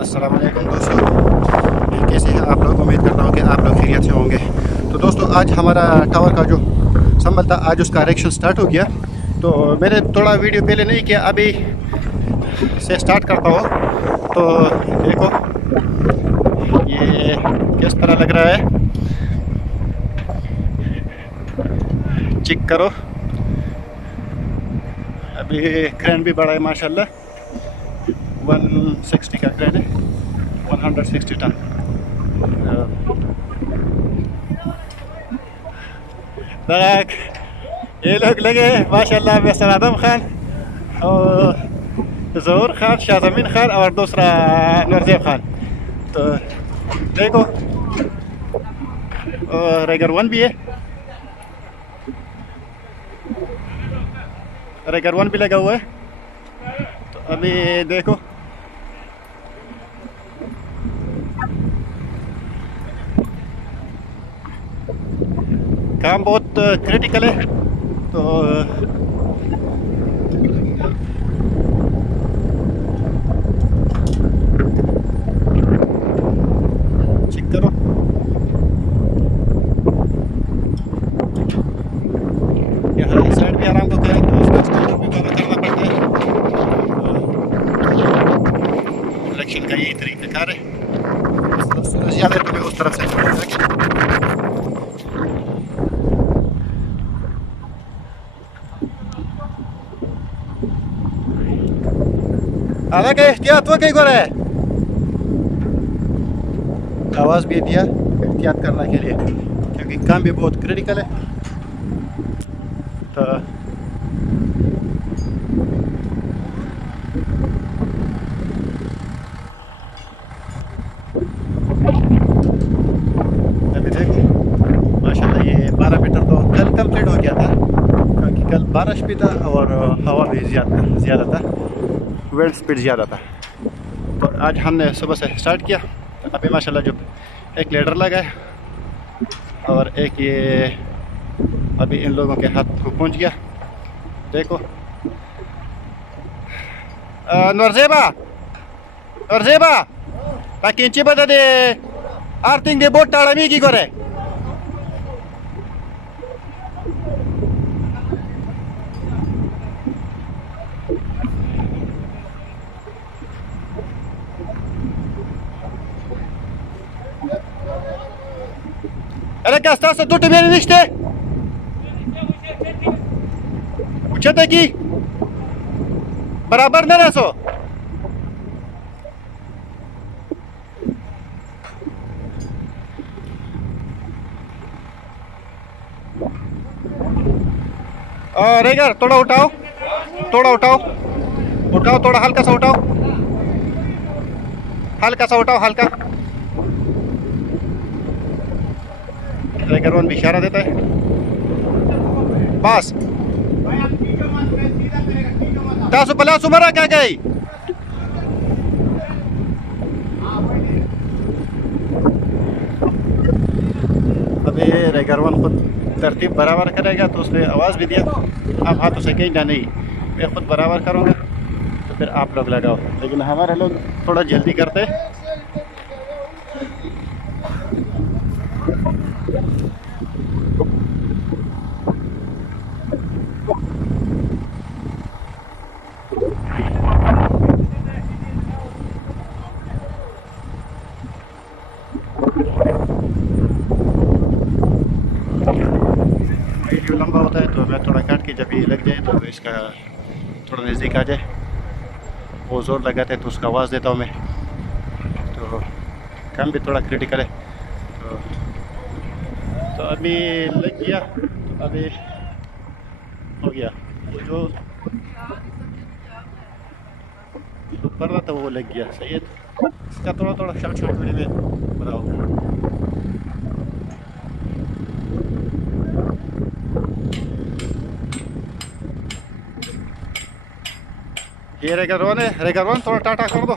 अस्सलाम वालेकुम दोस्तों, कैसे हैं आप लोग। उम्मीद करता हूँ कि आप लोग खैरियत से होंगे। तो दोस्तों आज हमारा टावर का जो संभल था, आज उसका इरेक्शन स्टार्ट हो गया। तो मैंने थोड़ा वीडियो पहले नहीं किया, अभी से स्टार्ट करता हूँ। तो देखो ये किस तरह लग रहा है, चेक करो। अभी क्रेन भी बड़ा है माशाल्लाह, 160 का क्रेन है, 160 टन। ये लोग लगे माशाल्लाह में सलादम खान और ज़हूर खान, शाहजमीन खान और दूसरा नूरजेब खान। तो देखो रेगर 1 भी है, रेगर 1 भी लगा हुआ है। तो अभी देखो काम बहुत क्रिटिकल है। तो चेक करो, यहाँ इस साइड भी आराम को करें तो उसका स्टार्टर भी बंद करना पड़ता है। इलेक्शन का यही तरीक़ाकार है, ज़्यादा तो उस तरफ से हालांकि एहतियात वो कहीं को रहे, आवाज़ भी दिया एहतियात करने के लिए, क्योंकि काम भी बहुत क्रिटिकल है। तो अभी देखो माशाल्लाह ये 12 मीटर तो कल कंप्लीट हो गया था, क्योंकि कल बारिश भी था और हवा भी ज़्यादा था, विंड स्पीड ज़्यादा था। तो आज हमने सुबह से स्टार्ट किया। तो अभी माशाल्लाह जो एक लेडर लगा है और एक ये अभी इन लोगों के हाथ को पहुंच गया। देखो नूरजेबा ताकि बता दे आर्थिंग दे बोट टाड़ा मी की करे। अरे क्या स्टार दुट मेरे निश्ते उच्चते की बराबर न रसो। रेगर थोड़ा उठाओ, थोड़ा हल्का सा उठाओ, हल्का। रेगर 1 भी इशारा देता है बस तासु पला सुमरा क्या गई। अभी रेगर 1 खुद तरतीब बराबर करेगा तो उसने आवाज़ भी दिया, आप हाथों से कहीं ना नहीं, मैं खुद बराबर करूँगा तो फिर आप लोग लगाओ। लेकिन हमारे लोग थोड़ा जल्दी करते हैं। वीडियो लंबा होता है तो मैं थोड़ा काट के, जब ये लग जाए तो इसका थोड़ा नज़दीक आ जाए, वो ज़ोर लगाते हैं तो उसका आवाज़ देता हूँ मैं। तो काम भी थोड़ा क्रिटिकल है। तो अभी लग गया, तो अभी हो गया, जो ऊपर रहा था वो लग गया। सही है, इसका थोड़ा शॉर्ट वीडियो में बनाओ। ये रेगर 1 है, रेगर 1 थोड़ा टाटा कर दो।